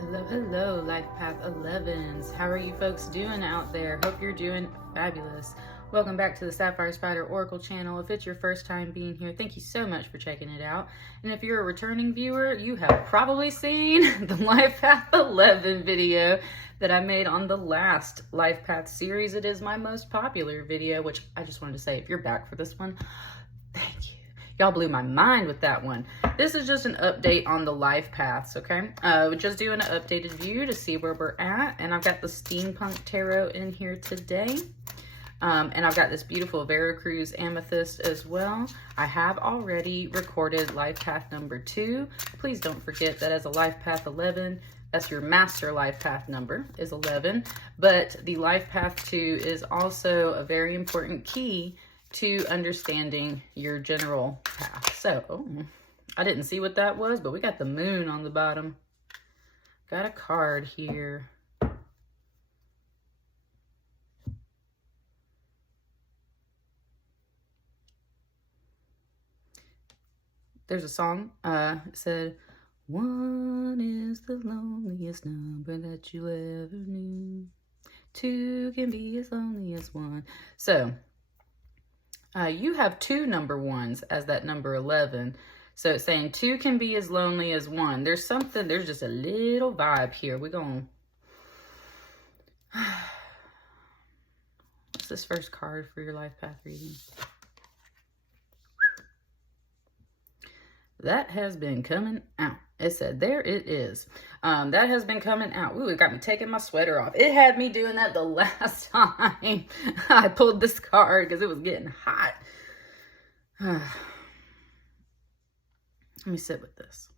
Hello, hello, Life Path 11s. How are you folks doing out there? Hope you're doing fabulous. Welcome back to the Sapphire Spider Oracle channel. If it's your first time being here, thank you so much for checking it out. And if you're a returning viewer, you have probably seen the Life Path 11 video that I made on the last Life Path series. It is my most popular video, which I just wanted to say, if you're back for this one, thank you. Y'all blew my mind with that one. This is just an update on the life paths, okay? We're just doing an updated view to see where we're at. And I've got the Steampunk Tarot in here today. And I've got this beautiful Veracruz Amethyst as well. I have already recorded life path number 2. Please don't forget that as a life path 11, that's your master life path number is 11. But the life path 2 is also a very important key to understanding your general path. So, I didn't see what that was, but we got the moon on the bottom. Got a card here. There's a song. It said, "One is the loneliest number that you ever knew. 2 can be as lonely as 1. So, you have 2 number 1s as that number 11. So it's saying 2 can be as lonely as 1. There's just a little vibe here. We're going. What's this first card for your life path reading? That has been coming out. It said, there it is. That has been coming out. Ooh, it got me taking my sweater off. It had me doing that the last time I pulled this card because it was getting hot. Let me sit with this.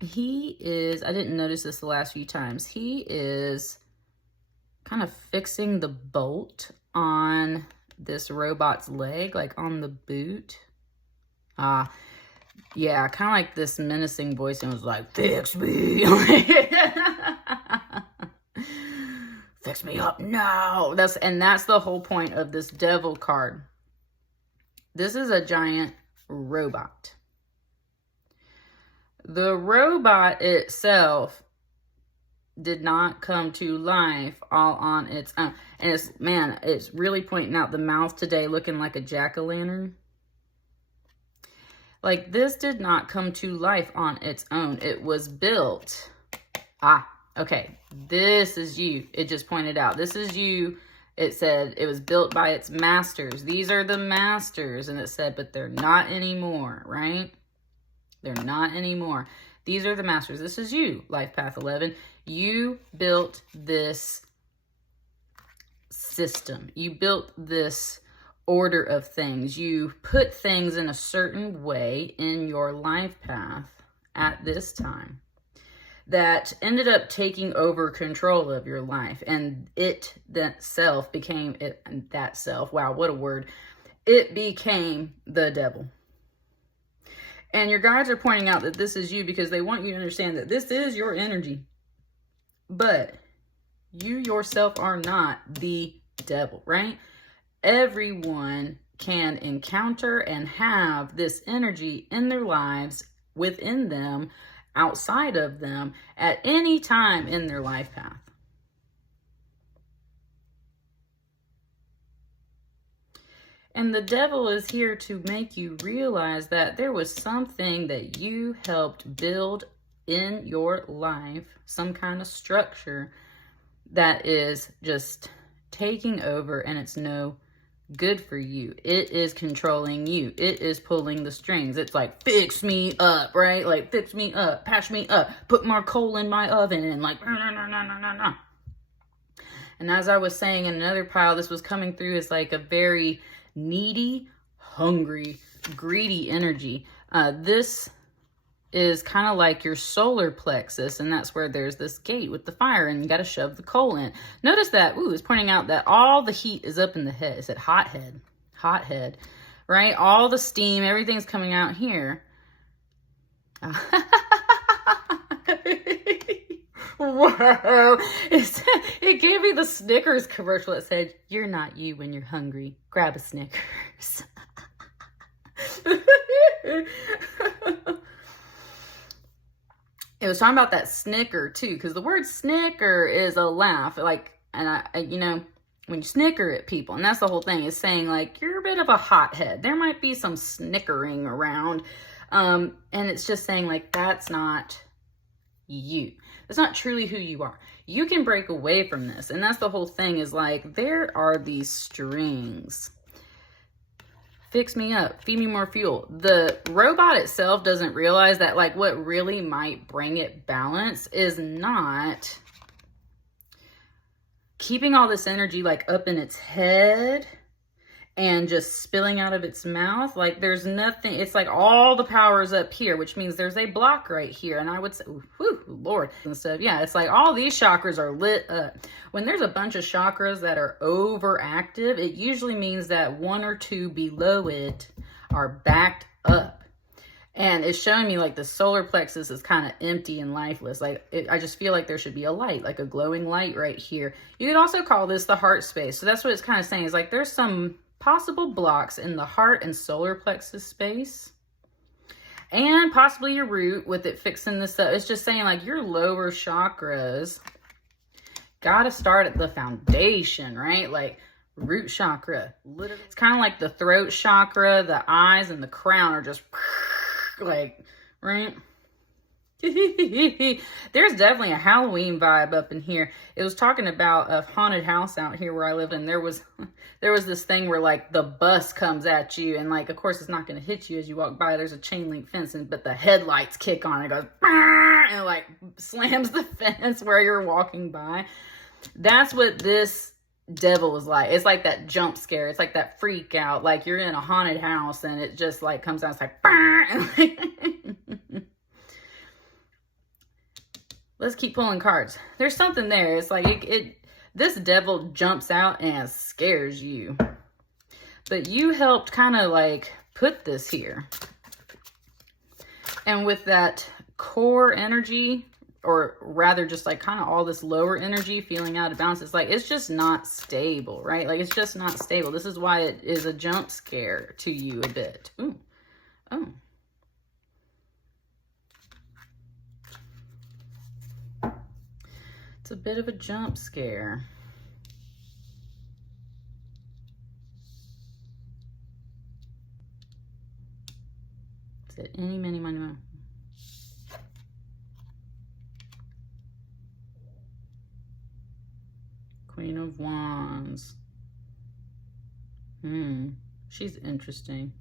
He is, I didn't notice this the last few times. He is kind of fixing the bolt on this robot's leg, like on the boot. Yeah, kind of like this menacing voice, and was like, fix me. Fix me up now. That's the whole point of this devil card. This is a giant robot. The robot itself did not come to life all on its own. And it's really pointing out the mouth today looking like a jack-o'-lantern. Like, this did not come to life on its own. It was built. Okay. This is you. It just pointed out. This is you. It said it was built by its masters. These are the masters. And it said, but they're not anymore, right? They're not anymore. These are the masters. This is you, Life Path 11. You built this system. You built this order of things. You put things in a certain way in your life path at this time that ended up taking over control of your life. And that self became wow, what a word. It became the devil. And your guides are pointing out that this is you because they want you to understand that this is your energy. But you yourself are not the devil, right? Everyone can encounter and have this energy in their lives, within them, outside of them, at any time in their life path. And the devil is here to make you realize that there was something that you helped build in your life, some kind of structure that is just taking over, and it's no good for you. It is controlling you. It is pulling the strings. It's like, fix me up, right? Like, fix me up, patch me up, put more coal in my oven, and like, no. And as I was saying in another pile, this was coming through as like a very needy, hungry, greedy energy. This is kind of like your solar plexus, and that's where there's this gate with the fire, and you got to shove the coal in. Notice that, it's pointing out that all the heat is up in the head. It's at hot head, right? All the steam, everything's coming out here. Whoa. It gave me the Snickers commercial that said, "You're not you when you're hungry. Grab a Snickers." It was talking about that snicker too, because the word snicker is a laugh, like, and you know, when you snicker at people, and that's the whole thing, is saying like you're a bit of a hothead. There might be some snickering around, and it's just saying like that's not you. That's not truly who you are. You can break away from this, and that's the whole thing, is like there are these strings. Fix me up, feed me more fuel. The robot itself doesn't realize that like what really might bring it balance is not keeping all this energy like up in its head and just spilling out of its mouth. Like there's nothing, it's like all the power is up here, which means there's a block right here. And I would say, whew, Lord, and stuff. Yeah, it's like all these chakras are lit up. When there's a bunch of chakras that are overactive, it usually means that one or two below it are backed up. And it's showing me like the solar plexus is kind of empty and lifeless. Like I just feel like there should be a light, like a glowing light right here. You could also call this the heart space. So that's what it's kind of saying, is like there's some possible blocks in the heart and solar plexus space, and possibly your root with it fixing this up. It's just saying like your lower chakras gotta start at the foundation, right? Like root chakra, literally, it's kind of like the throat chakra, the eyes and the crown are just like, right? There's definitely a Halloween vibe up in here. It was talking about a haunted house out here where I lived, and there was this thing where like the bus comes at you, and like of course it's not going to hit you as you walk by. There's a chain link fence, but the headlights kick on. It goes and it like slams the fence where you're walking by. That's what this devil is like. It's like that jump scare. It's like that freak out. Like you're in a haunted house and it just like comes out. It's like, and like let's keep pulling cards. There's something there. It's like this devil jumps out and scares you. But you helped kind of like put this here. And with that core energy, or rather just like kind of all this lower energy feeling out of balance, it's like it's just not stable, right? Like it's just not stable. This is why it is a jump scare to you a bit. Ooh. Oh. It's a bit of a jump scare. Is it any, many, money, money? Queen of Wands. She's interesting.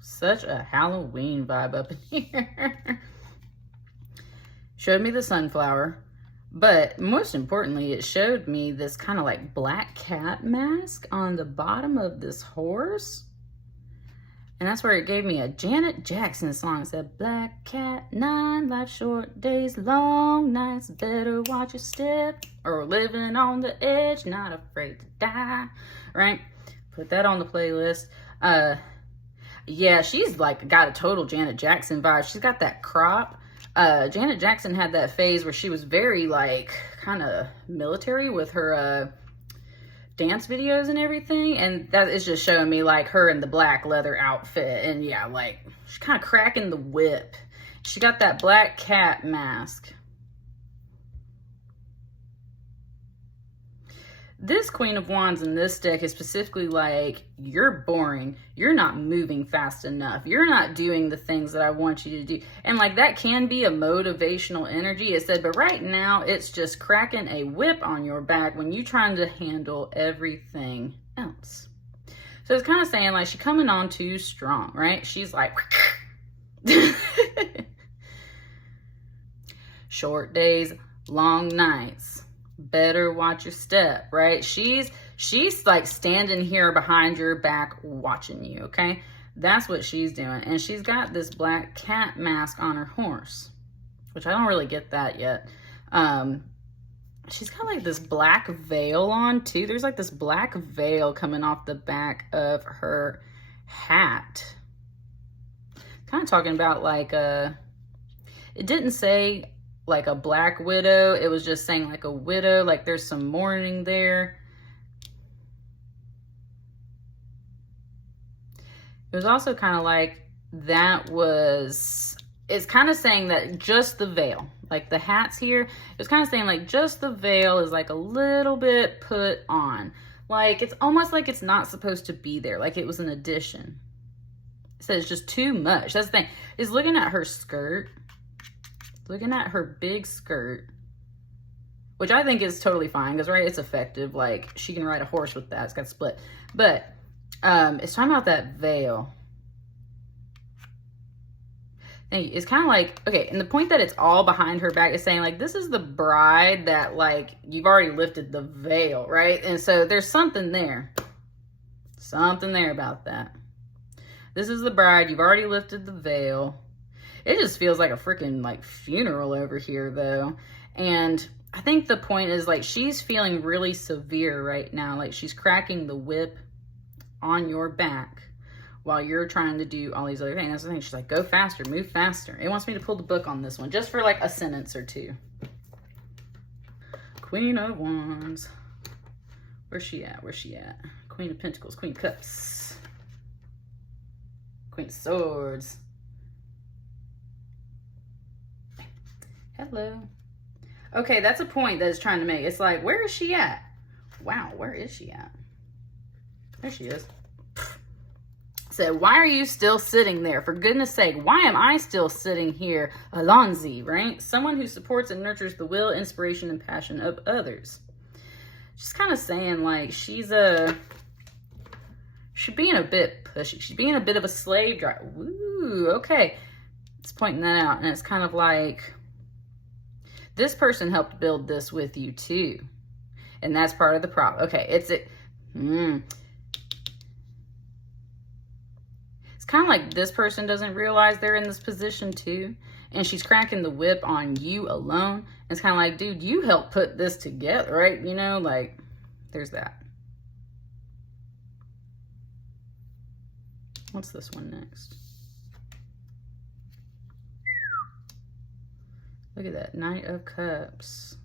Such a Halloween vibe up in here. Showed me the sunflower, but most importantly, it showed me this kind of like black cat mask on the bottom of this horse. And that's where it gave me a Janet Jackson song. It said, black cat, 9 life short days, long nights, better watch your step, or living on the edge, not afraid to die, right? Put that on the playlist. Yeah, she's like got a total Janet Jackson vibe. She's got that crop. Janet Jackson had that phase where she was very like kind of military with her dance videos and everything, and that is just showing me like her in the black leather outfit, and yeah, like she's kind of cracking the whip. She got that black cat mask. This Queen of Wands in this deck is specifically like, you're boring. You're not moving fast enough. You're not doing the things that I want you to do. And like that can be a motivational energy. It said, but right now it's just cracking a whip on your back when you're trying to handle everything else. So it's kind of saying like she's coming on too strong, right? She's like, short days, long nights. Better watch your step, right? She's like standing here behind your back watching you, okay? That's what she's doing. And she's got this black cat mask on her horse, which I don't really get that yet. She's got like this black veil on too. There's like this black veil coming off the back of her hat. Kind of talking about like it didn't say like a black widow. It was just saying like a widow, like there's some mourning there. It was also kind of like it's kind of saying that just the veil, like the hats here, it's kind of saying like just the veil is like a little bit put on. Like it's almost like it's not supposed to be there, like it was an addition. It says it's just too much. That's the thing, is looking at her skirt, looking at her big skirt, which I think is totally fine because, right, it's effective. Like she can ride a horse with that. It's got split. But it's talking about that veil. It's kind of like, okay, and the point that it's all behind her back is saying like, this is the bride that like, you've already lifted the veil, right? And so there's something there. Something there about that. This is the bride, you've already lifted the veil. It just feels like a freaking like funeral over here though. And I think the point is like, she's feeling really severe right now. Like she's cracking the whip on your back while you're trying to do all these other things. That's the thing. She's like, go faster, move faster. It wants me to pull the book on this one just for like a sentence or two. Queen of Wands. Where's she at? Where's she at? Queen of Pentacles, Queen of Cups, Queen of Swords. Hello. Okay, that's a point that it's trying to make. It's like, where is she at? Wow, where is she at? There she is. Said, why are you still sitting there? For goodness sake, why am I still sitting here? Alonzi, right? Someone who supports and nurtures the will, inspiration, and passion of others. She's kind of saying like she's being a bit pushy. She's being a bit of a slave driver. Woo, okay. It's pointing that out. And it's kind of like, this person helped build this with you too. And that's part of the problem. Okay, it's kind of like this person doesn't realize they're in this position too. And she's cracking the whip on you alone. It's kind of like, dude, you helped put this together, right? You know, like, there's that. What's this one next? Look at that, Knight of Cups.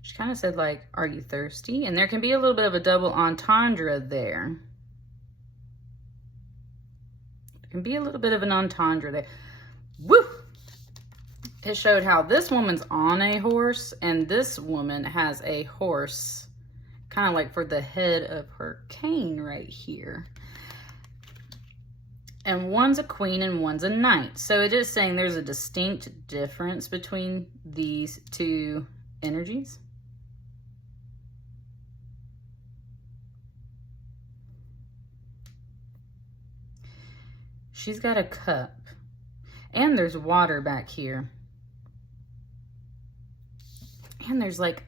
She kind of said like, are you thirsty? And there can be a little bit of a double entendre there. Can be a little bit of an entendre there. Woo! It showed how this woman's on a horse and this woman has a horse kind of like for the head of her cane right here. And one's a queen and one's a knight. So it is saying there's a distinct difference between these two energies. She's got a cup and there's water back here. And there's like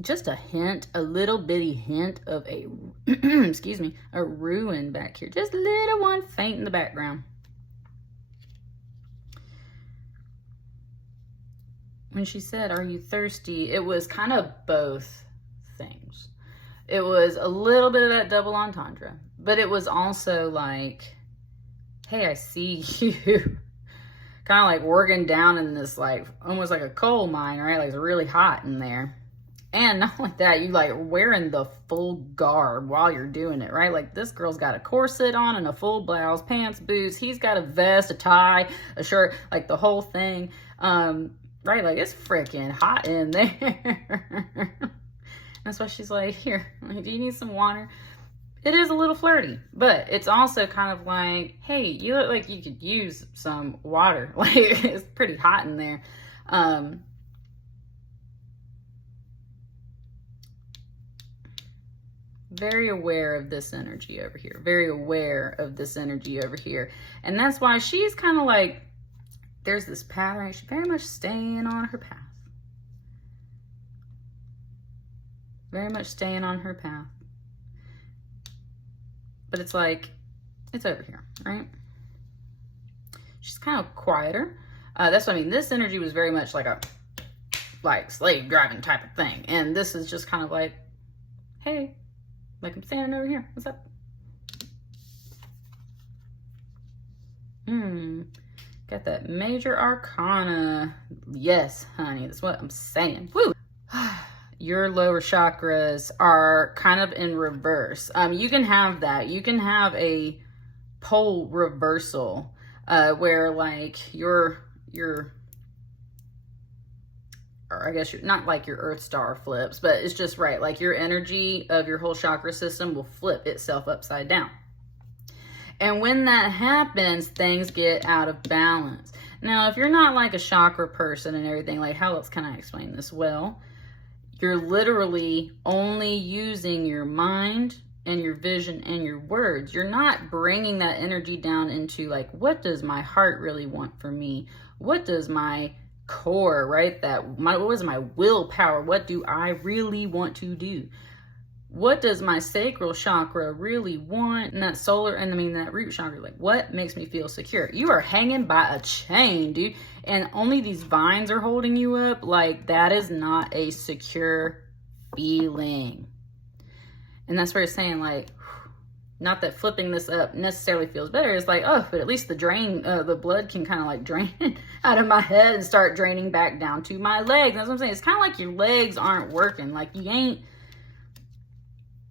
just a hint, a little bitty hint of a, excuse me, a ruin back here. Just a little one faint in the background. When she said, are you thirsty? It was kind of both things. It was a little bit of that double entendre, but it was also like, hey, I see you. Kind of like working down in this like, almost like a coal mine, right? Like it's really hot in there. And not like that, you like wearing the full garb while you're doing it, right? Like this girl's got a corset on and a full blouse, pants, boots. He's got a vest, a tie, a shirt, like the whole thing. Right? Like it's freaking hot in there. That's why she's like, here, do you need some water? It is a little flirty, but it's also kind of like, hey, you look like you could use some water. Like it's pretty hot in there. Very aware of this energy over here. Very aware of this energy over here. And that's why she's kind of like, there's this path, right? She's very much staying on her path. Very much staying on her path. But it's like, it's over here, right? She's kind of quieter. That's what I mean. This energy was very much like a slave driving type of thing. And this is just kind of like, hey, like I'm standing over here. What's up? Got that major arcana. Yes, honey. That's what I'm saying. Woo! your lower chakras are kind of in reverse. You can have that. You can have a pole reversal where like your or I guess not like your earth star flips, but it's just right. Like your energy of your whole chakra system will flip itself upside down. And when that happens, things get out of balance. Now, if you're not like a chakra person and everything, like how else can I explain this? Well, you're literally only using your mind and your vision and your words. You're not bringing that energy down into like, what does my heart really want for me? What does my core, right? What is my willpower? What do I really want to do? What does my sacral chakra really want? And that that root chakra, like what makes me feel secure? You are hanging by a chain, dude. And only these vines are holding you up. Like that is not a secure feeling. And that's where it's saying like, not that flipping this up necessarily feels better. It's like, oh, but at least the blood can kind of like drain out of my head and start draining back down to my legs. That's what I'm saying. It's kind of like your legs aren't working. Like you ain't,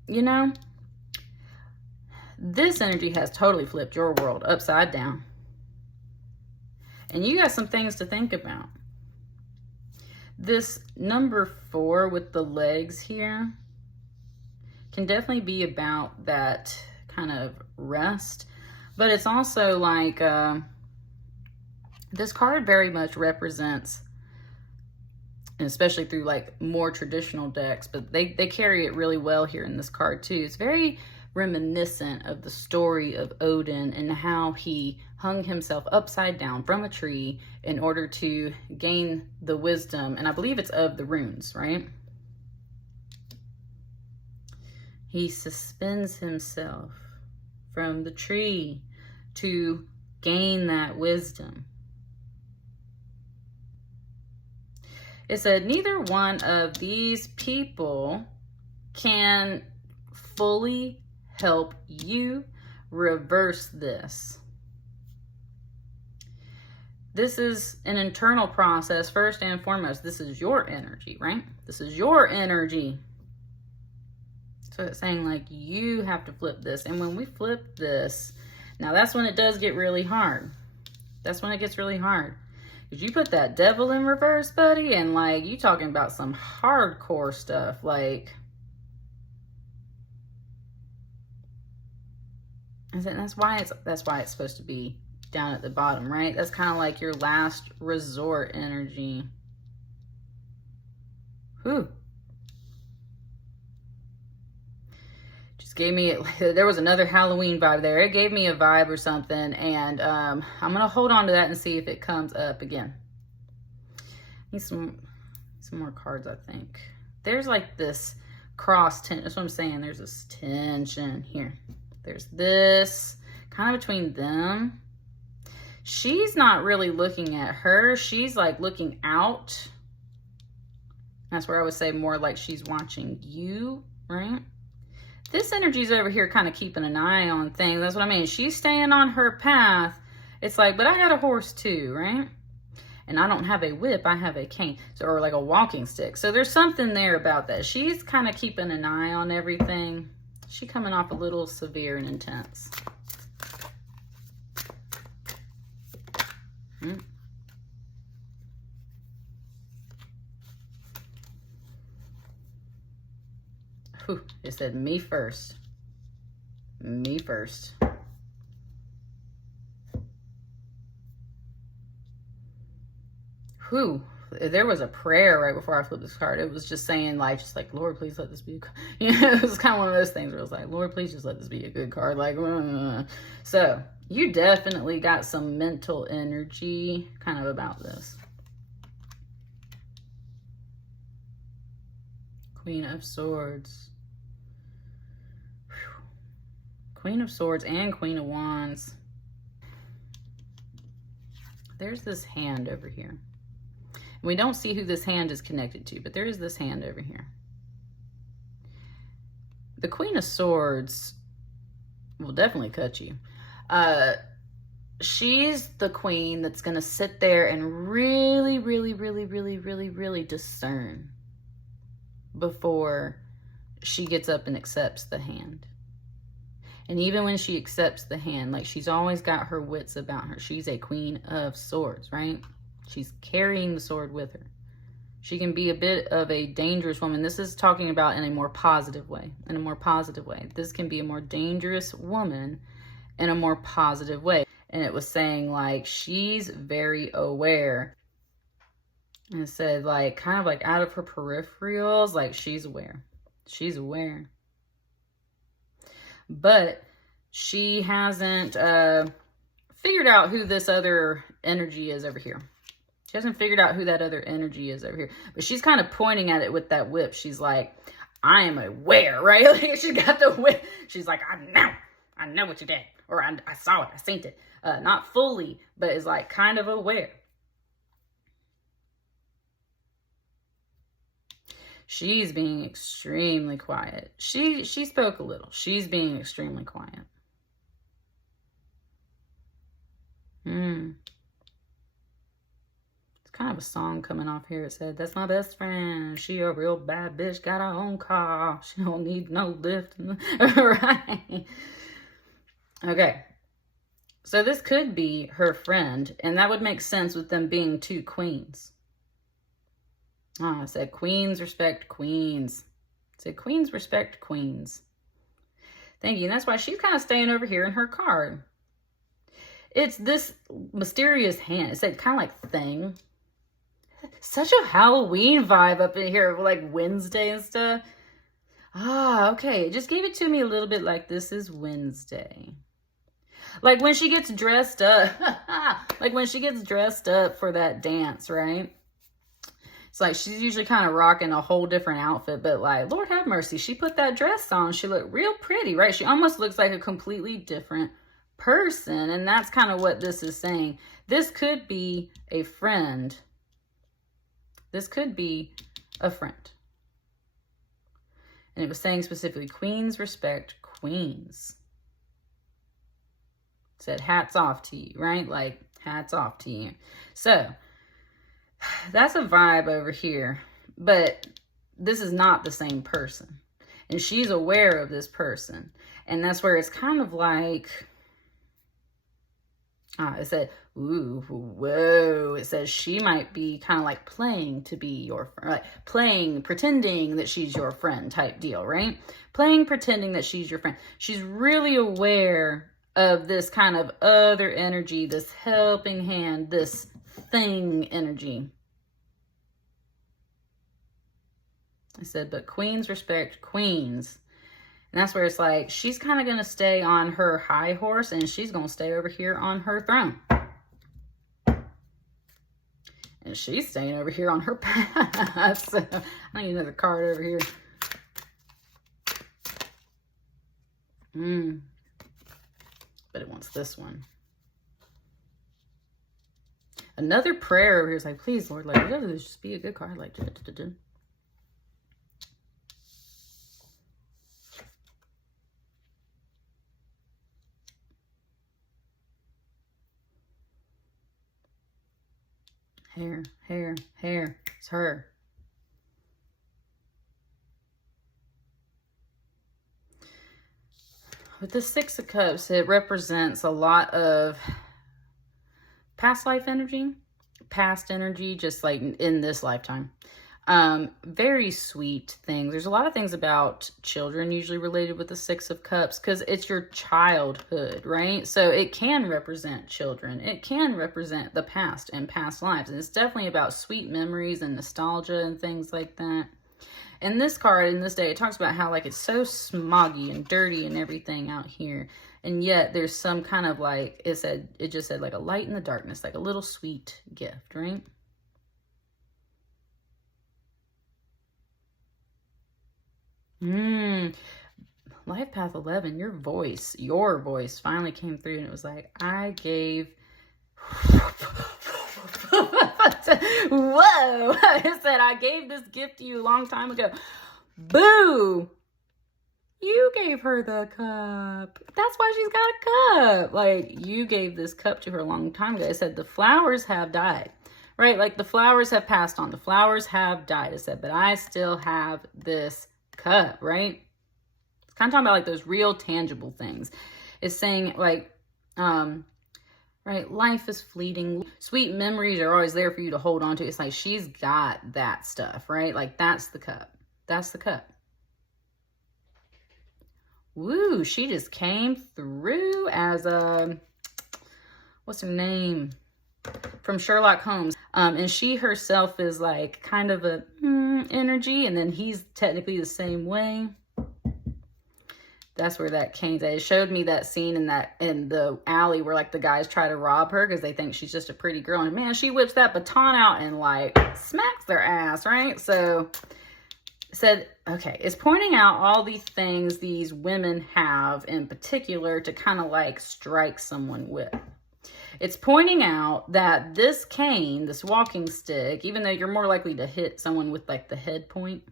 you know, this energy has totally flipped your world upside down. And you got some things to think about. This number 4 with the legs here can definitely be about that kind of rest. But it's also like, this card very much represents, and especially through like more traditional decks, but they carry it really well here in this card too. It's very reminiscent of the story of Odin and how he hung himself upside down from a tree in order to gain the wisdom, and I believe it's of the runes, right? He suspends himself from the tree to gain that wisdom. It said neither one of these people can fully help you reverse this. This is an internal process first and foremost. This is your energy, right? This is your energy. So it's saying like you have to flip this. And when we flip this, now that's when it does get really hard. That's when it gets really hard. Because you put that devil in reverse, buddy, and like you talking about some hardcore stuff. Like, that's why it's supposed to be down at the bottom, right? That's kind of like your last resort energy. Whew. Gave me, there was another Halloween vibe there. It gave me a vibe or something, and I'm gonna hold on to that and see if it comes up again. Need some more cards, I think. There's like this cross tension. That's what I'm saying. There's this tension here. There's this kind of between them. She's not really looking at her. She's like looking out. That's where I would say more like she's watching you, right? This energy's over here kind of keeping an eye on things. That's what I mean. She's staying on her path. It's like, but I got a horse too, right? And I don't have a whip. I have a cane. So, or like a walking stick. So there's something there about that. She's kind of keeping an eye on everything. She's coming off a little severe and intense. Whew, it said me first. Me first. Whew. There was a prayer right before I flipped this card. It was just saying like, Lord, please let this be a card. You know, it was kind of one of those things where it was like, Lord, please just let this be a good card. Like, so you definitely got some mental energy kind of about this. Queen of Swords. Whew. Queen of Swords and Queen of Wands. There's this hand over here. We don't see who this hand is connected to, but there is this hand over here. The Queen of Swords will definitely cut you. She's the queen that's going to sit there and really, really, really, really, really, really discern. before she gets up and accepts the hand. And even when she accepts the hand, like, she's always got her wits about her. She's a Queen of Swords, right? She's carrying the sword with her. She can be a bit of a dangerous woman. This is talking about in a more positive way. In a more positive way. This can be a more dangerous woman in a more positive way. And it was saying, like, she's very aware. And it said, like, kind of like out of her peripherals, like, she's aware. She's aware. But she hasn't figured out who this other energy is over here. She hasn't figured out who that other energy is over here. But she's kind of pointing at it with that whip. She's like, I am aware, right? Like, she got the whip. She's like, I know what you did. Or I saw it, I seen it. Not fully, but is like kind of aware. She's being extremely quiet. She spoke a little. She's being extremely quiet. It's kind of a song coming off here. It said, that's my best friend. She a real bad bitch. Got her own car. She don't need no lift. Right. Okay. So this could be her friend. And that would make sense with them being two queens. Oh, I said queens respect queens. I said queens respect queens. Thank you. And that's why she's kind of staying over here in her card. It's this mysterious hand. It said kind of like thing. Such a Halloween vibe up in here, like Wednesday and stuff. Ah, okay. It just gave it to me a little bit like this is Wednesday. Like when she gets dressed up. Like when she gets dressed up for that dance, right? It's like she's usually kind of rocking a whole different outfit, but like, Lord have mercy, she put that dress on. She looked real pretty, right? She almost looks like a completely different person. And that's kind of what this is saying. This could be a friend. This could be a friend. And it was saying specifically, queens respect queens. It said, hats off to you, right? Like, hats off to you. So, that's a vibe over here, but this is not the same person. And she's aware of this person. And that's where it's kind of like, it said, ooh, whoa. It says she might be kind of like playing to be your friend, like playing, pretending that she's your friend type deal, right? Playing, pretending that she's your friend. She's really aware of this kind of other energy, this helping hand, this thing energy. I said, but queens respect queens. And that's where it's like, she's kind of going to stay on her high horse and she's going to stay over here on her throne. And she's staying over here on her path. So I need another card over here. But it wants this one. Another prayer over here is like, please, Lord, like, let this just be a good card. Like, hair. It's her. With the Six of Cups, it represents a lot of past life energy, past energy, just like in this lifetime. Very sweet things. There's a lot of things about children usually related with the Six of Cups because it's your childhood, right? So it can represent children. It can represent the past and past lives. And it's definitely about sweet memories and nostalgia and things like that. And this card in this day, it talks about how like it's so smoggy and dirty and everything out here. And yet there's some kind of like, it just said like a light in the darkness, like a little sweet gift, right? Life Path 11, your voice finally came through and it was like, I gave, whoa, it said, I gave this gift to you a long time ago. Boo! You gave her the cup. That's why she's got a cup. Like, you gave this cup to her a long time ago. It said, the flowers have died, right? Like the flowers have passed on, the flowers have died, I said, but I still have this cup, right? It's kind of talking about like those real tangible things. It's saying like, right, life is fleeting. Sweet memories are always there for you to hold on to. It's like she's got that stuff, right? Like that's the cup. That's the cup. Woo, she just came through as a, what's her name? From Sherlock Holmes. And she herself is like kind of a energy, and then he's technically the same way. That's where that came to. It showed me that scene in the alley where like the guys try to rob her because they think she's just a pretty girl, and man, she whips that baton out and like smacks their ass, right? So said, okay, it's pointing out all these things these women have in particular to kind of like strike someone with. It's pointing out that this cane, this walking stick, even though you're more likely to hit someone with like the head point,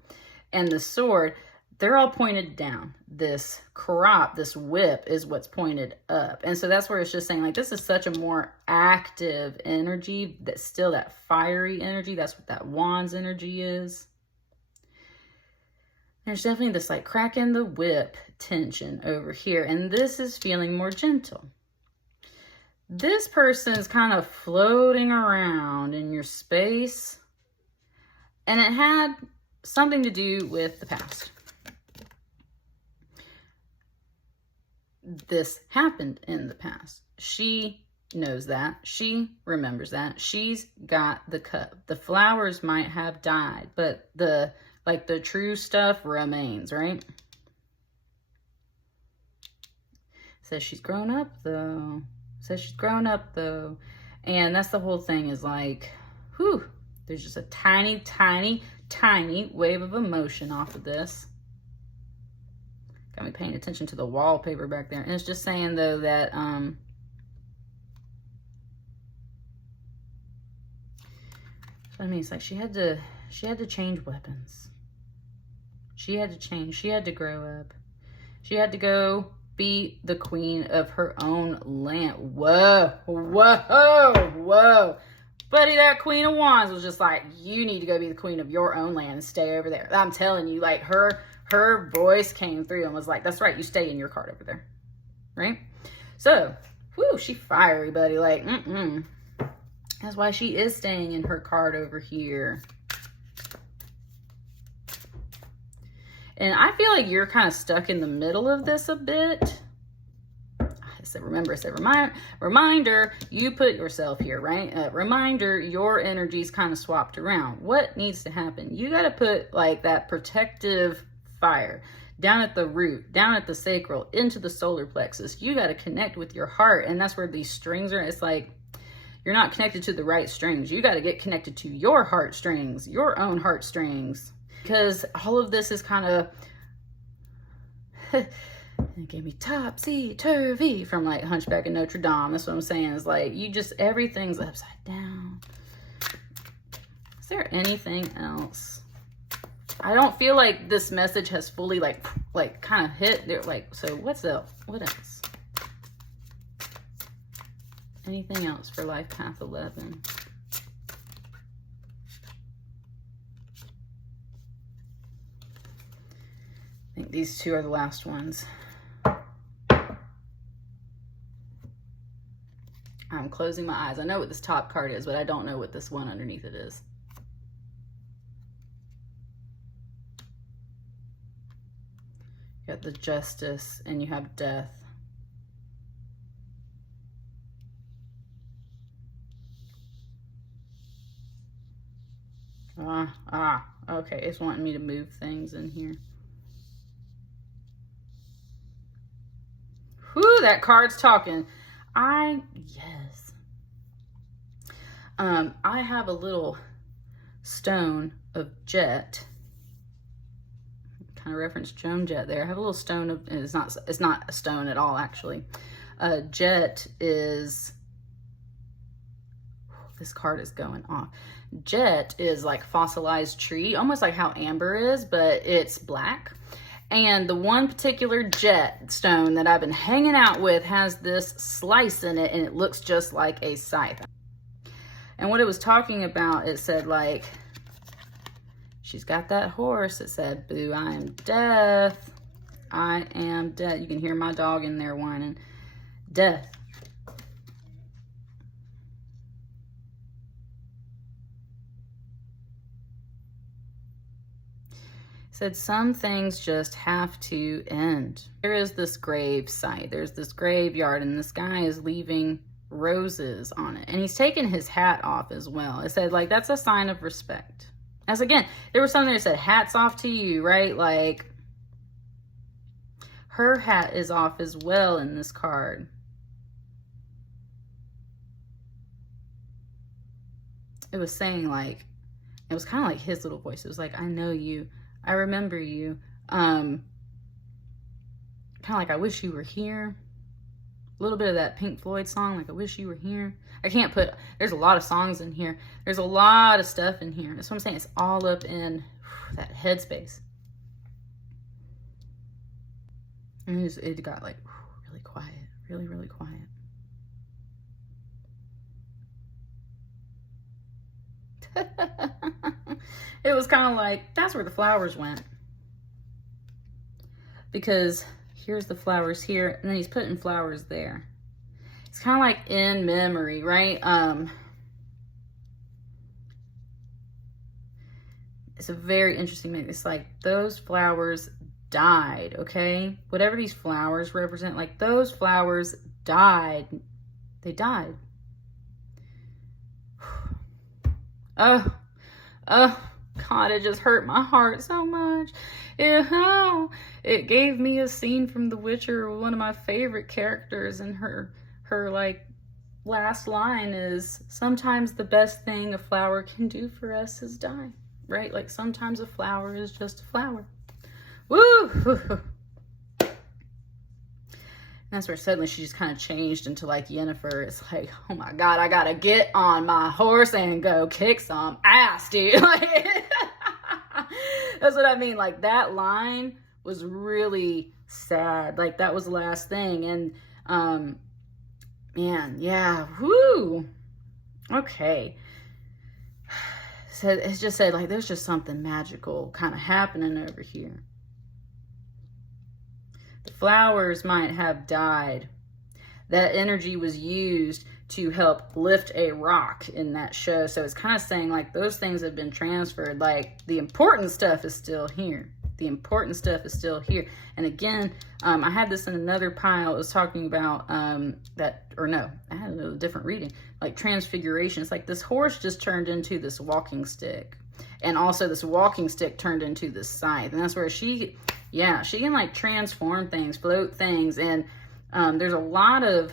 and the sword, they're all pointed down. This crop, this whip is what's pointed up. And so that's where it's just saying like, this is such a more active energy, that's still that fiery energy. That's what that wand's energy is. There's definitely this like crack in the whip tension over here. And this is feeling more gentle. This person's kind of floating around in your space. And it had something to do with the past. This happened in the past. She knows that. She remembers that. She's got the cup. The flowers might have died, but the true stuff remains, right? Says she's grown up though. Says she's grown up though. And that's the whole thing, is like, whew, there's just a tiny, tiny, tiny wave of emotion off of this. Got me paying attention to the wallpaper back there. And it's just saying though that I mean, it's like she had to change weapons. She had to change. She had to grow up. She had to go be the queen of her own land. Whoa, whoa, whoa. Buddy, that Queen of Wands was just like, you need to go be the queen of your own land and stay over there. I'm telling you, like her voice came through and was like, that's right, you stay in your card over there. Right? So, whew, she fiery, buddy. Like, That's why she is staying in her card over here. And I feel like you're kind of stuck in the middle of this a bit. Remember, reminder, you put yourself here, right? Reminder, your energy's kind of swapped around. What needs to happen? You got to put like that protective fire down at the root, down at the sacral, into the solar plexus. You got to connect with your heart. And that's where these strings are. It's like, you're not connected to the right strings. You got to get connected to your heartstrings, your own heartstrings. Because all of this is kind of... It gave me topsy-turvy from like Hunchback of Notre Dame. That's what I'm saying. Is like, you just, everything's upside down. Is there anything else? I don't feel like this message has fully like kind of hit there. Like, so what's up? What else? Anything else for Life Path 11? I think these two are the last ones. I'm closing my eyes. I know what this top card is, but I don't know what this one underneath it is. You got the Justice and you have Death. Okay, it's wanting me to move things in here. Whew, that card's talking. Yes. I have a little stone of jet. Kind of reference Joan Jett there. I have a little stone of, and it's not a stone at all, actually. Jet is, this card is going off. Jet is like fossilized tree, almost like how amber is, but it's black. And the one particular jet stone that I've been hanging out with has this slice in it, and it looks just like a scythe. And what it was talking about, it said like, she's got that horse. It said, boo, I am death. I am death. You can hear my dog in there whining. Death. Said some things just have to end. There is this grave site. There's this graveyard, and this guy is leaving roses on it. And he's taking his hat off as well. It said, like, that's a sign of respect. As again, there was something that said, hats off to you, right? Like, her hat is off as well in this card. It was saying, like, it was kind of like his little voice. It was like, I know you. I remember you. Kind of like, I wish you were here. A little bit of that Pink Floyd song, like, I wish you were here. I can't put, there's a lot of songs in here. There's a lot of stuff in here. That's what I'm saying. It's all up in that headspace. And it got like really quiet, really, really quiet. It was kind of like, that's where the flowers went. Because here's the flowers here, and then he's putting flowers there. It's kind of like in memory, right? It's a very interesting thing. It's like those flowers died, okay? Whatever these flowers represent, like those flowers died. They died. Oh, God, it just hurt my heart so much. It gave me a scene from The Witcher, one of my favorite characters, and her like last line is, sometimes the best thing a flower can do for us is die, right? Like sometimes a flower is just a flower. Woo! That's where suddenly she just kind of changed into like Yennefer. It's like, oh my God, I gotta get on my horse and go kick some ass, dude. Like, that's what I mean. Like, that line was really sad. Like, that was the last thing. And, man, yeah, whoo. Okay. So it's just said, like, there's just something magical kind of happening over here. The flowers might have died. That energy was used to help lift a rock in that show. So it's kind of saying like those things have been transferred. Like the important stuff is still here. The important stuff is still here. And again, I had this in another pile. It was talking about I had a different reading. Like transfiguration. It's like this horse just turned into this walking stick. And also this walking stick turned into this scythe. And that's where she can like transform things, float things. And there's a lot of,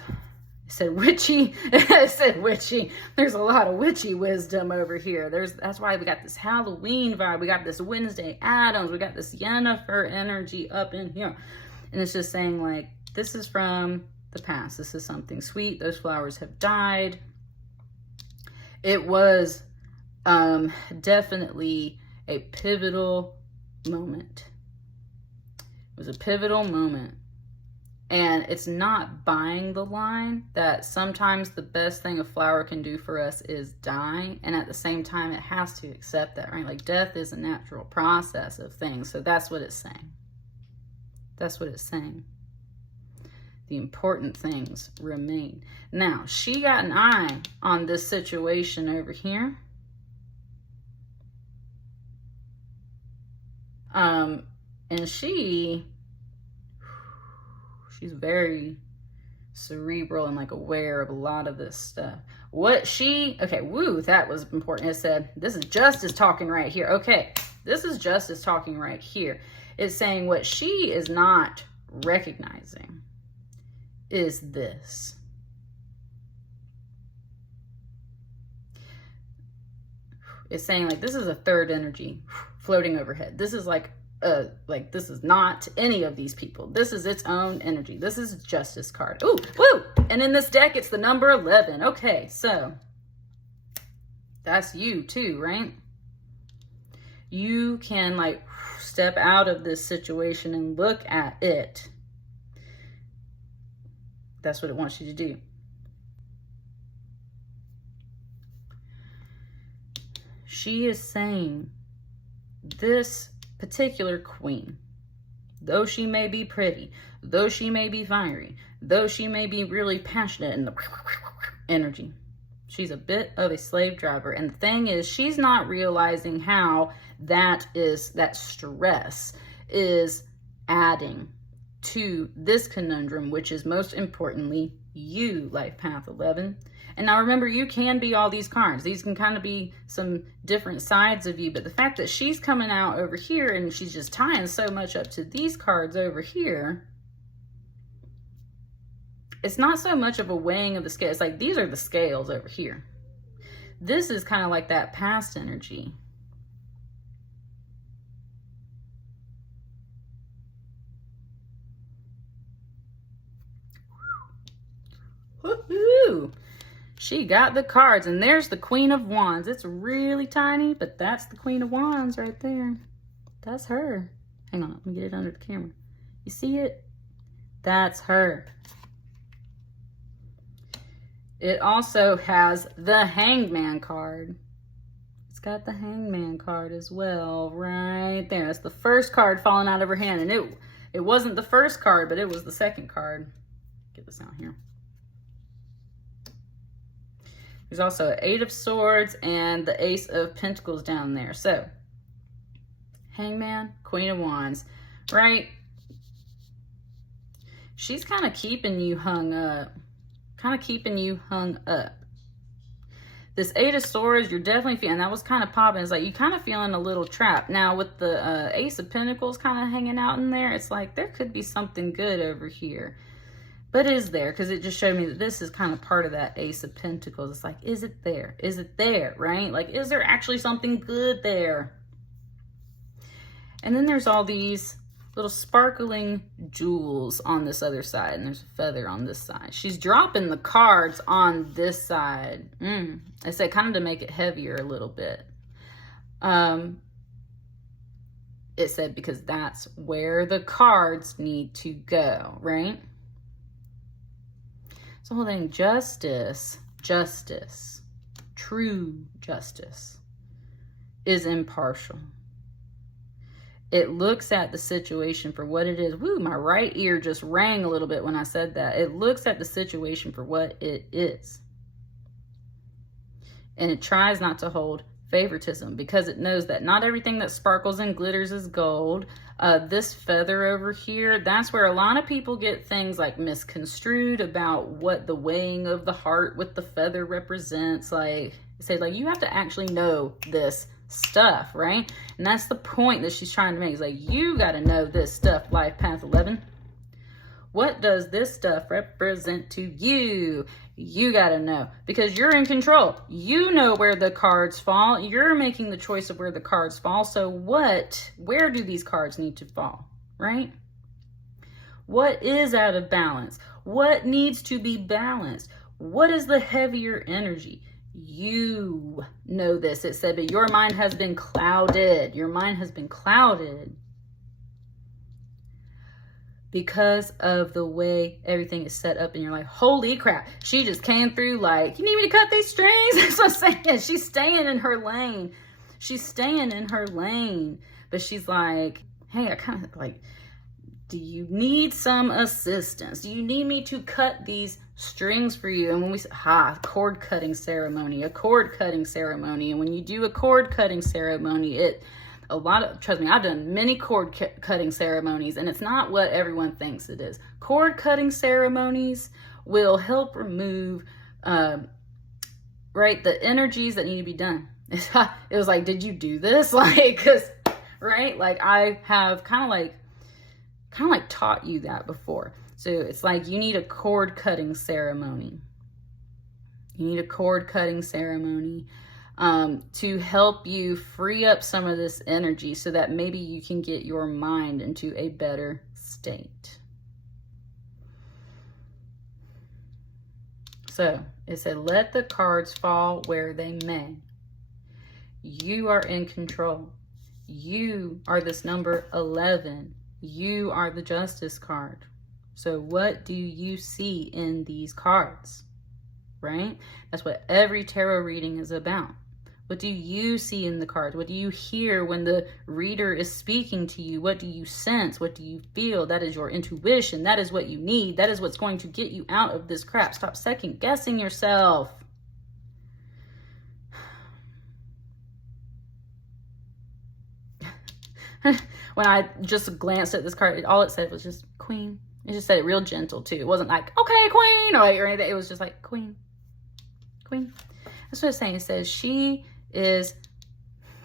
it said witchy, it said witchy. There's a lot of witchy wisdom over here. That's why we got this Halloween vibe. We got this Wednesday Addams. We got this Yennefer energy up in here. And it's just saying like, this is from the past. This is something sweet. Those flowers have died. It was definitely a pivotal moment. It was a pivotal moment. And it's not buying the line that sometimes the best thing a flower can do for us is die. And at the same time, it has to accept that, right? Like death is a natural process of things. So that's what it's saying. That's what it's saying. The important things remain. Now, she got an eye on this situation over here. And she's very cerebral and like aware of a lot of this stuff. That was important. It said, this is justice talking right here. Okay, this is justice talking right here. It's saying what she is not recognizing is this. It's saying like, this is a third energy floating overhead. This is like this is not any of these people. This is its own energy. This is justice card. Ooh, woo! And in this deck, it's the number 11. Okay, so that's you too, right? You can like step out of this situation and look at it. That's what it wants you to do. she is saying this particular queen, though she may be pretty, though she may be fiery, though she may be really passionate in the energy, she's a bit of a slave driver. And the thing is, she's not realizing how that stress is adding to this conundrum, which is most importantly you, life path 11. And now remember, you can be all these cards. These can kind of be some different sides of you, but the fact that she's coming out over here and she's just tying so much up to these cards over here, it's not so much of a weighing of the scales. It's like, these are the scales over here. This is kind of like that past energy. Woohoo! She got the cards, and there's the Queen of Wands. It's really tiny, but that's the Queen of Wands right there. That's her. Hang on, let me get it under the camera. You see it? That's her. It also has the Hangman card. It's got the Hangman card as well, right there. That's the first card falling out of her hand, and it wasn't the first card, but it was the second card. Get this out here. There's also an 8 of Swords and the Ace of Pentacles down there. So, Hangman, Queen of Wands, right? She's kind of keeping you hung up. This 8 of Swords, you're definitely feeling, that was kind of popping. It's like you're kind of feeling a little trapped. Now, with the Ace of Pentacles kind of hanging out in there, it's like there could be something good over here. But is there? Because it just showed me that this is kind of part of that Ace of Pentacles. It's like, is it there? Is it there, right? Like, is there actually something good there? And then there's all these little sparkling jewels on this other side. And there's a feather on this side. She's dropping the cards on this side. I said kind of to make it heavier a little bit. It said because that's where the cards need to go, right? The whole thing, justice, true justice is impartial. It looks at the situation for what it is. Woo, my right ear just rang a little bit when I said that. It looks at the situation for what it is. And it tries not to hold favoritism because it knows that not everything that sparkles and glitters is gold. This feather over here, that's where a lot of people get things like misconstrued about what the weighing of the heart with the feather represents. Like, say, like, you have to actually know this stuff, right? And that's the point that she's trying to make. It's like, you got to know this stuff, life path 11. What does this stuff represent to you? You got to know because you're in control. You know where the cards fall. You're making the choice of where the cards fall. So where do these cards need to fall, right? What is out of balance? What needs to be balanced? What is the heavier energy? You know this. It said, but your mind has been clouded. Your mind has been clouded because of the way everything is set up in your life. Holy crap. She just came through like, you need me to cut these strings? That's what I'm saying. She's staying in her lane. She's staying in her lane. But she's like, hey, I kind of like, do you need some assistance? Do you need me to cut these strings for you? And when we say, cord cutting ceremony, a cord cutting ceremony. And when you do a cord cutting ceremony, trust me, I've done many cord cutting ceremonies, and it's not what everyone thinks it is. Cord cutting ceremonies will help remove, right, the energies that need to be done. It was like, did you do this? Like, cause, right, like I have kind of like taught you that before. So it's like you need a cord cutting ceremony. You need a cord cutting ceremony. To help you free up some of this energy so that maybe you can get your mind into a better state. So it said, let the cards fall where they may. You are in control. You are this number 11. You are the Justice card. So what do you see in these cards? Right? That's what every tarot reading is about. What do you see in the cards? What do you hear when the reader is speaking to you? What do you sense? What do you feel? That is your intuition. That is what you need. That is what's going to get you out of this crap. Stop second guessing yourself. When I just glanced at this card, all it said was just Queen. It just said it real gentle too. It wasn't like, okay, Queen, or anything. It was just like, Queen, Queen. That's what it's saying. It says she is,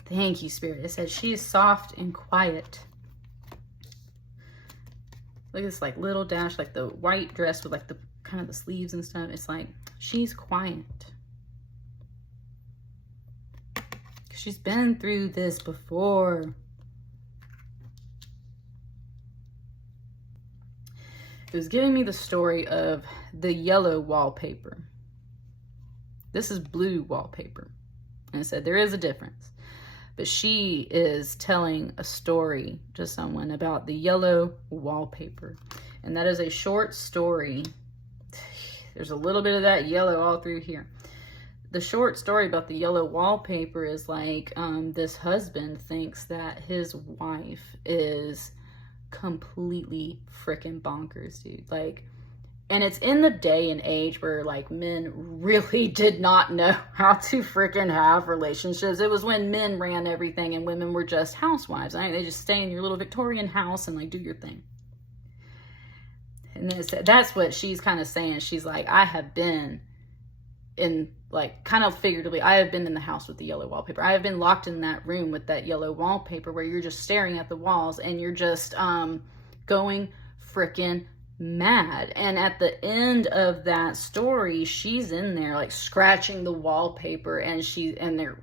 thank you, Spirit. It says she is soft and quiet. Look at this like little dash, like the white dress with like the kind of the sleeves and stuff. It's like, she's quiet. She's been through this before. It was giving me the story of the yellow wallpaper. This is blue wallpaper. And it said there is a difference. But she is telling a story to someone about the yellow wallpaper. And that is a short story. There's a little bit of that yellow all through here. The short story about the yellow wallpaper is like this husband thinks that his wife is completely freaking bonkers, dude. Like, and it's in the day and age where like men really did not know how to freaking have relationships. It was when men ran everything and women were just housewives. Right? They just stay in your little Victorian house and like do your thing. And then that's what she's kind of saying. She's like, I have been in, like, kind of figuratively, I have been in the house with the yellow wallpaper. I have been locked in that room with that yellow wallpaper where you're just staring at the walls and you're just going freaking mad. And at the end of that story, she's in there like scratching the wallpaper, and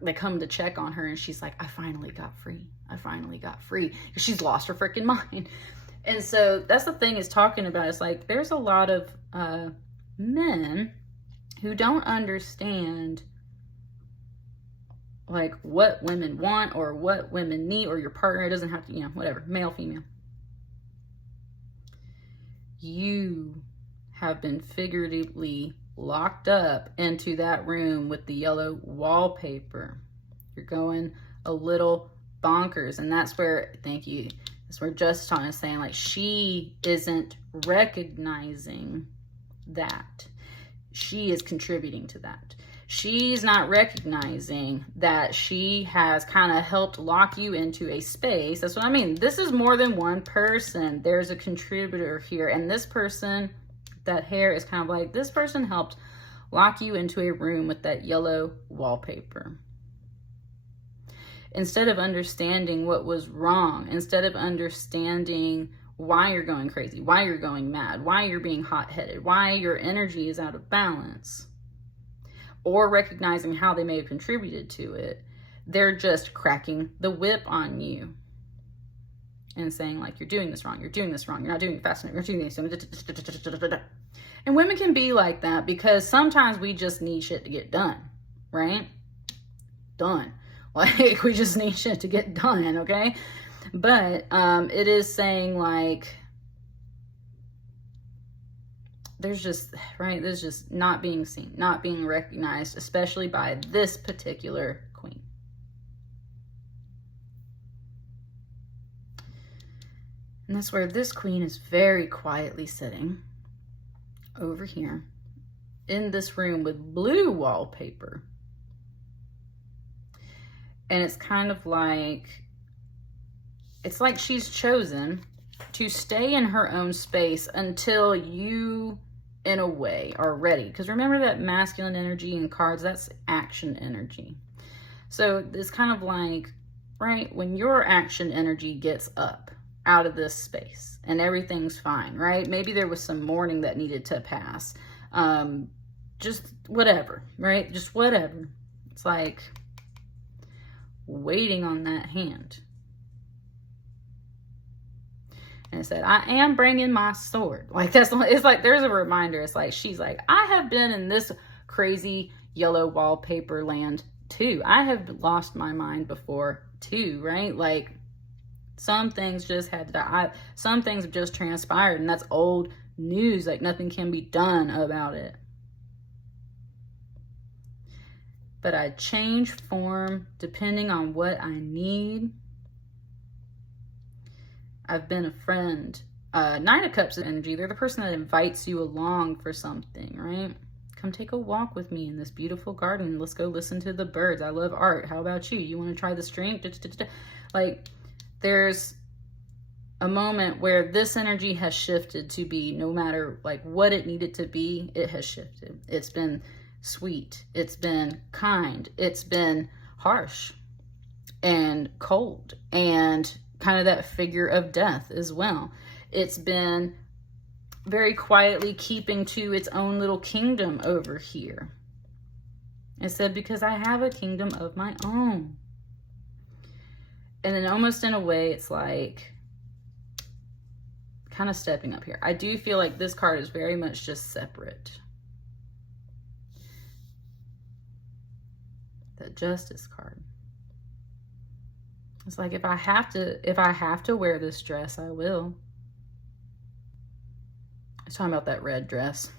they come to check on her, and she's like, I finally got free. I finally got free. Because she's lost her freaking mind. And so that's the thing is talking about. It's like there's a lot of men who don't understand like what women want or what women need, or your partner. It doesn't have to, whatever, male, female. You have been figuratively locked up into that room with the yellow wallpaper. You're going a little bonkers. And that's where, thank you, that's where Justin is saying like she isn't recognizing that. She is contributing to that. She's not recognizing that she has kind of helped lock you into a space. That's what I mean. This is more than one person. There's a contributor here. And this person, that hair is kind of like, this person helped lock you into a room with that yellow wallpaper. Instead of understanding what was wrong, instead of understanding why you're going crazy, why you're going mad, why you're being hot-headed, why your energy is out of balance, or recognizing how they may have contributed to it, they're just cracking the whip on you and saying like, you're doing this wrong, you're doing this wrong, you're not doing it fast enough, you're doing this. And women can be like that because sometimes we just need shit to get done, right? Done. Like, we just need shit to get done, okay? But it is saying like, there's just not being seen, not being recognized, especially by this particular queen. And that's where this queen is very quietly sitting over here in this room with blue wallpaper. And it's kind of like, it's like she's chosen to stay in her own space until you, in a way, are ready. Because remember that masculine energy in cards, that's action energy. So it's kind of like, right, when your action energy gets up out of this space and everything's fine, right? Maybe there was some mourning that needed to pass. Just whatever, right? Just whatever. It's like waiting on that hand. And it said, I am bringing my sword. Like, that's, it's like, there's a reminder. It's like, she's like, I have been in this crazy yellow wallpaper land too. I have lost my mind before too, right? Like, some things just had to die. Some things have just transpired, and that's old news. Like, nothing can be done about it. but I change form depending on what I need. I've been a friend. Nine of Cups energy, they're the person that invites you along for something, right? Come take a walk with me in this beautiful garden. Let's go listen to the birds. I love art. How about you? You want to try the stream? Like, there's a moment where this energy has shifted to be, no matter like what it needed to be, it has shifted. It's been sweet. It's been kind. It's been harsh and cold and kind of that figure of death as well. It's been very quietly keeping to its own little kingdom over here. It said, because I have a kingdom of my own. And then almost in a way, it's like kind of stepping up here. I do feel like this card is very much just separate. The Justice card. It's like, if I have to wear this dress, I will. I was talking about that red dress.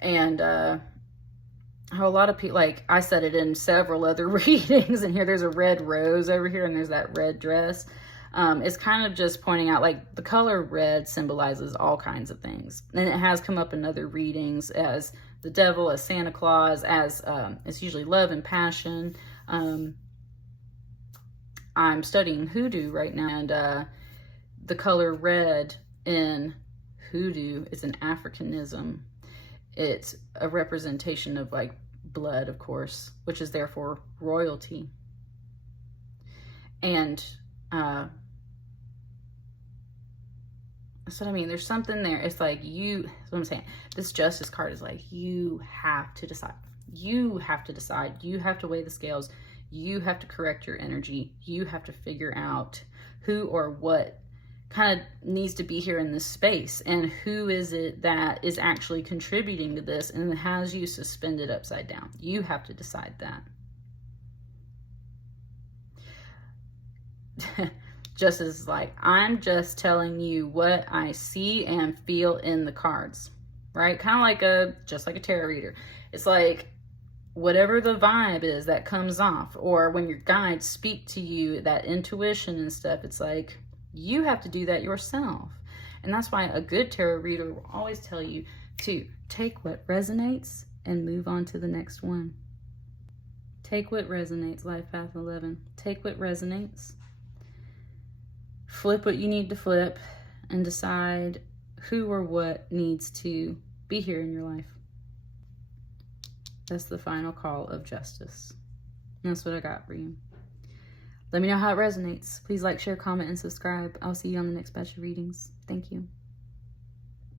And how a lot of people, like I said it in several other readings, and here there's a red rose over here, and there's that red dress. It's kind of just pointing out, like, the color red symbolizes all kinds of things. And it has come up in other readings as the devil, as Santa Claus, as it's usually love and passion. I'm studying hoodoo right now, and the color red in hoodoo is an Africanism. It's a representation of, like, blood, of course, which is therefore royalty. And that's what I mean. There's something there. It's like, that's what I'm saying. This Justice card is like, you have to decide. You have to decide. You have to weigh the scales. You have to correct your energy. You have to figure out who or what kind of needs to be here in this space, and who is it that is actually contributing to this and has you suspended upside down. You have to decide that. Justice is like, I'm just telling you what I see and feel in the cards, right? Kind of like just like a tarot reader. It's like, whatever the vibe is that comes off, or when your guides speak to you, that intuition and stuff, it's like, you have to do that yourself. And that's why a good tarot reader will always tell you to take what resonates and move on to the next one. Take what resonates, Life Path 11. Take what resonates. Flip what you need to flip and decide who or what needs to be here in your life. That's the final call of Justice. And that's what I got for you. Let me know how it resonates. Please like, share, comment, and subscribe. I'll see you on the next batch of readings. Thank you.